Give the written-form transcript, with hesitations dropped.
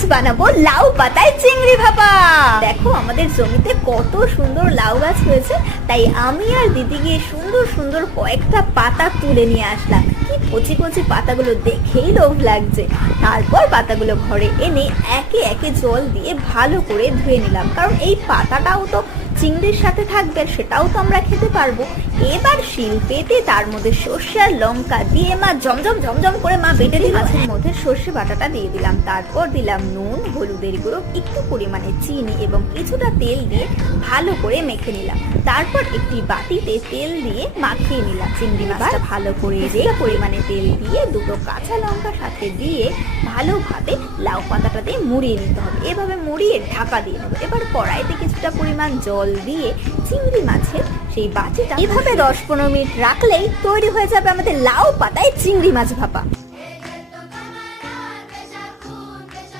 আজ বানাবো লাউ পাতায় চিংড়ি ভাপা। দেখো আমাদের জমিতে কত সুন্দর লাউ গাছ হয়েছে, তাই আমি আর দিদি গিয়ে সুন্দর সুন্দর কয়েকটা পাতা তুলে নিয়ে আসলাম। কি কচি কচি পাতাগুলো দেখেই লোভ লাগছে। তারপর পাতাগুলো ঘরে এনে একে একে জল দিয়ে ভালো করে ধুয়ে নিলাম, কারণ এই পাতাটাও তো চিংড়ির সাথে থাকবে, সেটাও তো আমরা খেতে পারবো। এবার শিল পেতে তার মধ্যে সর্ষে আর লঙ্কা দিয়ে মা জমজম জমজম করে মা বেটে দিল। মাছের মধ্যে সর্ষে বাটাটা দিয়ে দিলাম, তারপর দিলাম নুন, হলুদের গুঁড়ো, একটু পরিমাণে চিনি এবং কিছুটা তেল দিয়ে ভালো করে মেখে নিলাম। তারপর একটি বাটিতে তেল দিয়ে মাখিয়ে নিলাম। চিংড়ি মাছটা ভালো করে পরিমাণে তেল দিয়ে দুটো কাঁচা লঙ্কা সাথে দিয়ে ভালোভাবে লাউ পাতাটা দিয়ে মুড়িয়ে নিতে হবে। এভাবে মুড়িয়ে ঢাকা দিয়ে নেবো। এবার কড়াইতে কিছুটা পরিমাণ জল দিয়ে চিংড়ি মাছের সেই বাটিটা এভাবে 10-15 মিনিট রাখলেই তৈরি হয়ে যাবে আমাদের লাউ পাতায় চিংড়ি মাছ ভাপা।